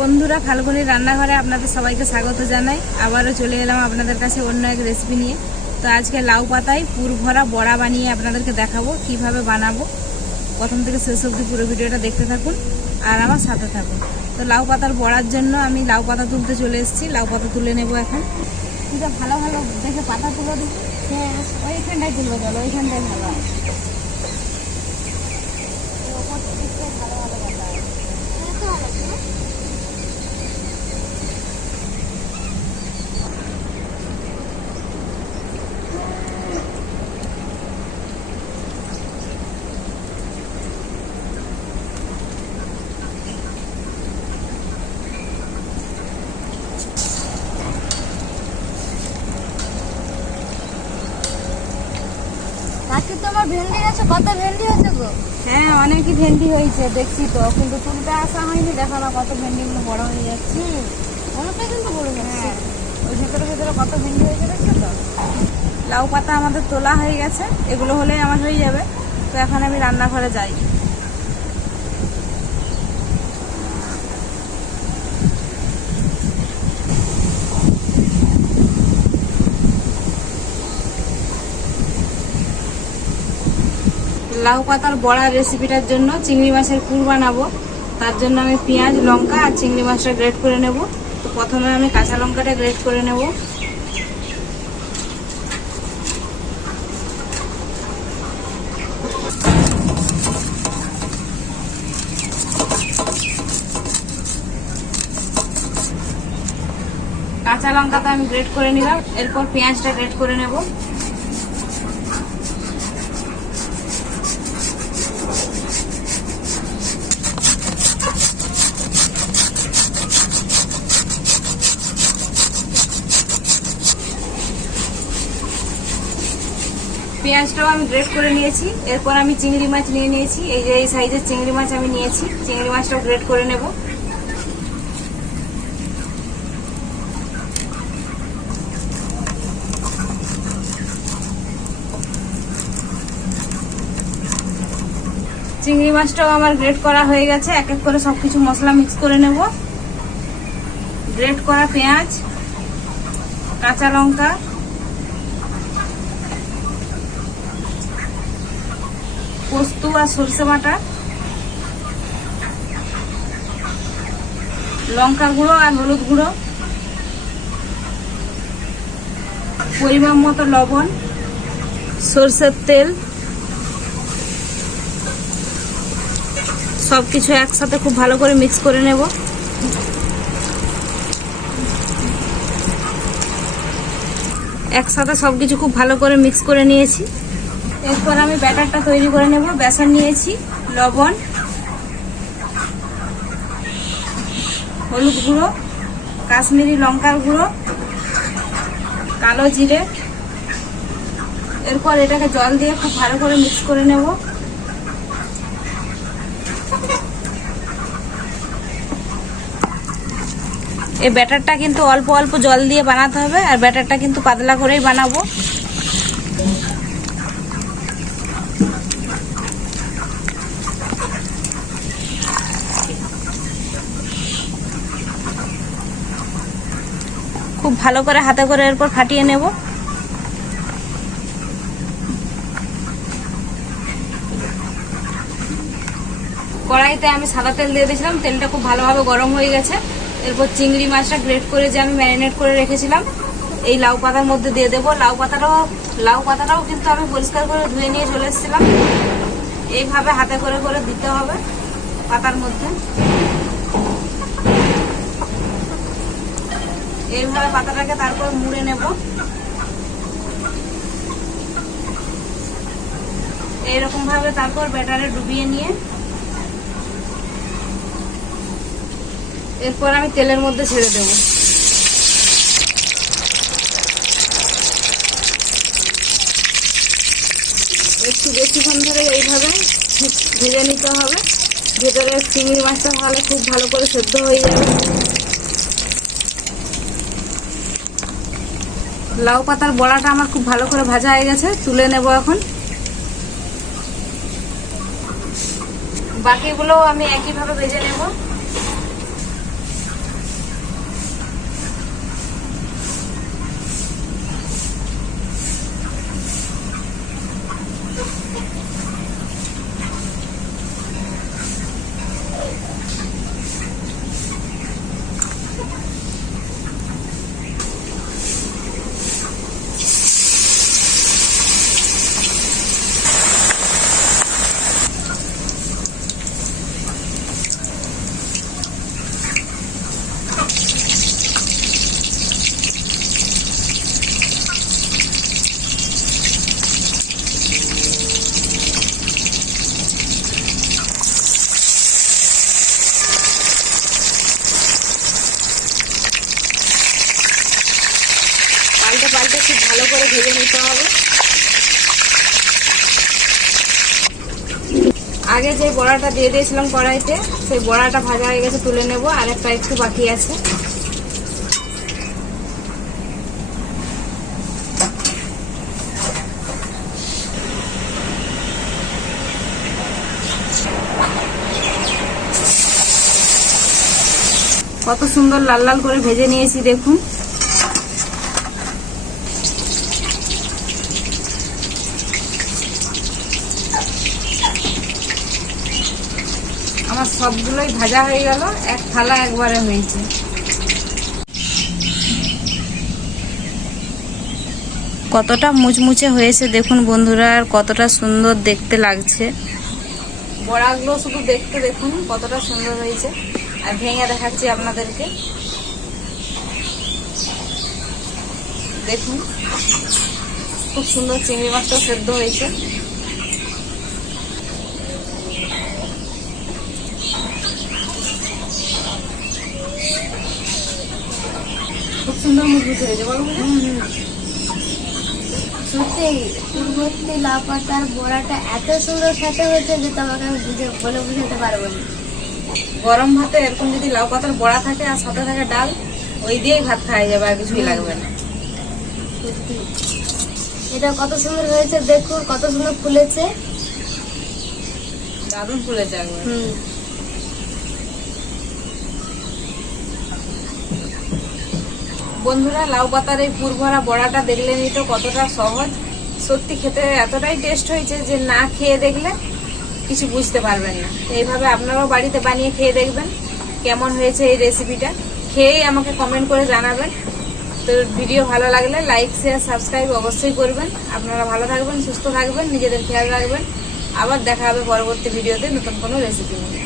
বন্ধুরা ফাল্গুনির রান্নাঘরে আপনাদের সবাইকে স্বাগত জানাই। আবারও চলে এলাম আপনাদের কাছে অন্য এক রেসিপি নিয়ে। তো আজকে লাউ পাতায় পুর ভরা বড়া বানিয়ে আপনাদেরকে দেখাবো, কীভাবে বানাবো। প্রথম থেকে শেষ অবধি পুরো ভিডিওটা দেখতে থাকুন আর আমার সাথে থাকুন। তো লাউ পাতার বড়ার জন্য আমি লাউ পাতা তুলতে চলে এসেছি। লাউ পাতা তুলে নেব এখন। ভালো ভালো দেখে পাতা তুলে দিই হ্যাঁ ওইখানটায় তুলবো চলো, ওইখানটায় ভালো হয় এই ওপর দিকটায় ভালো ভালো পাতা হয়। কাকি তোমার ভেন্ডি আছে? কত ভেন্ডি হয়েছে গো? হ্যাঁ অনেকই ভেন্ডি হয়েছে দেখছি তো। কিন্তু তুলতে আসা হয়নি দেখো না কত ভেন্ডিগুলো বড় হয়ে যাচ্ছে। অনেকটা কিন্তু বড় হ্যাঁ ওই ভেতরে ভেতরে কত ভেন্ডি হয়েছে দেখছ তো? লাউ পাতা আমাদের তোলা হয়ে গেছে এগুলো হলেই আমার হয়ে যাবে। তো এখন আমি রান্নাঘরে যাই। লাউ পাতার বড়া রেসিপিটার জন্য চিংড়ি মাছের পুর বানাবো। তার জন্য আমি পেঁয়াজ, লঙ্কা আর চিংড়ি মাছটা গ্রেট করে নেব। তো প্রথমে আমি কাঁচা লঙ্কাটা গ্রেট করে নেব। কাঁচা লঙ্কাটা আমি গ্রেট করে নিলাম। এরপর পেঁয়াজটা গ্রেট করে নেব। পেঁয়াজটাও আমি গ্রেট করে নিয়েছি। এরপর আমি চিংড়ি মাছ নিয়ে নিয়েছি। এই যে এই সাইজের চিংড়ি মাছ আমি নিয়েছি। চিংড়ি মাছটাও গ্রেট করে নেব। চিংড়ি মাছটাও আমার গ্রেট করা হয়ে গেছে। এক এক করে সবকিছু মশলা মিক্স করে নেব। গ্রেট করা পেঁয়াজ, কাঁচা লঙ্কা পোস্ত আর সরষে বাটা, লঙ্কা গুঁড়ো আর হলুদ গুঁড়ো, পরিমাণ মতো লবণ, সরষের তেল সব কিছু একসাথে খুব ভালো করে মিক্স করে নেব। একসাথে সব কিছু খুব ভালো করে মিক্স করে নিয়েছি। এরপর আমি ব্যাটারটা তৈরি করে নেব। বেসন নিয়েছি, লবণ, হলুদ গুঁড়ো, কাশ্মীরি লঙ্কার গুঁড়ো, কালো জিরে। এরপর এটাকে জল দিয়ে খুব ভালো করে মিক্স করে নেব। এই ব্যাটারটা কিন্তু অল্প অল্প জল দিয়ে বানাতে হবে, আর ব্যাটারটা কিন্তু পাতলা করেই বানাবো। খুব ভালো করে হাতে করে এরপর ফাটিয়ে নেব। কড়াইতে আমি সাদা তেল দিয়ে দিয়েছিলাম, তেলটা খুব ভালোভাবে গরম হয়ে গেছে। এরপর চিংড়ি মাছটা গ্রেট করে যে আমি ম্যারিনেট করে রেখেছিলাম, এই লাউ পাতার মধ্যে দিয়ে দেবো। লাউ পাতাটাও লাউ পাতাটাও কিন্তু আমি পরিষ্কার করে ধুয়ে নিয়ে চলে এসেছিলাম। এইভাবে হাতে করে করে দিতে হবে পাতার মধ্যে। এইভাবে পাতাটাকে তারপর মুড়ে নেব। এইরকম ভাবে তারপর ব্যাটারে ডুবিয়ে নিয়ে এরপর আমি তেলের মধ্যে ছেড়ে দেব। একটু বেশিক্ষণ ধরে এইভাবে ভেজে নিতে হবে। ভেতরে চিংড়ি মাছটা তাহলে খুব ভালো করে সেদ্ধ হয়ে যাবে। লাউ পাতার বড়াটা আমার খুব ভালো করে ভাজা হয়ে গেছে, তুলে নেব এখন। বাকিগুলো আমি একইভাবে ভেজে নেব। ডালটা খুব ভালো করে ভেজে নিতে হবে। আগে যে বড়াটা দিয়ে দিয়েছিলাম কড়াইতে, সেই বড়াটা ভাজা হয়ে গেছে, তুলে নেব, আর একটা একটু বাকি আছে। কত সুন্দর লাল লাল করে ভেজে নিয়েছি, দেখুন আমার সবগুলোই ভাজা হয়ে গেল। এক থালা একবারে হয়েছে। কতটা মুচমুচে হয়েছে দেখুন বন্ধুরা আর কতটা সুন্দর দেখতে লাগছে। বড়াগুলো শুধু দেখতে দেখুন কতটা সুন্দর হয়েছে। আর ভেঙে দেখাচ্ছি আপনাদেরকে। দেখুন খুব সুন্দর চিংড়ি মাছটা সেদ্ধ হয়েছে। খুব সুন্দর মুখগুলো হয়েছে বলো? সত্যি পূর্ববর্তী লাউ পাতার বড়াটা এত সুন্দর খেতে হয়েছে যে তোমাকে আমি বুঝে বলে বুঝাতে পারব না গরম ভাতে এরকম যদি লাউ পাতার বড়া থাকে আর সাথে থাকে ডাল ওই দিয়েই ভাত খাওয়া যাবে আর কিছুই লাগবে না। সত্যি এটা কত সুন্দর হয়েছে দেখুন কত সুন্দর ফুলেছে। দারুণ ফুলেছে একবার। হুম। বন্ধুরা, লাউ পাতার এই পুরভরা বড়াটা দেখলেনই তো কতটা সহজ। সত্যি খেতে এতটাই টেস্ট হয়েছে যে না খেয়ে দেখলে কিছু বুঝতে পারবেন না। এইভাবে আপনারাও বাড়িতে বানিয়ে খেয়ে দেখবেন কেমন হয়েছে এই রেসিপিটা খেয়েই আমাকে কমেন্ট করে জানাবেন। তো ভিডিও ভালো লাগলে লাইক শেয়ার সাবস্ক্রাইব অবশ্যই করবেন। আপনারা ভালো থাকবেন, সুস্থ থাকবেন, নিজেদের খেয়াল রাখবেন। আবার দেখা হবে পরবর্তী ভিডিওতে নতুন কোনো রেসিপি নিয়ে।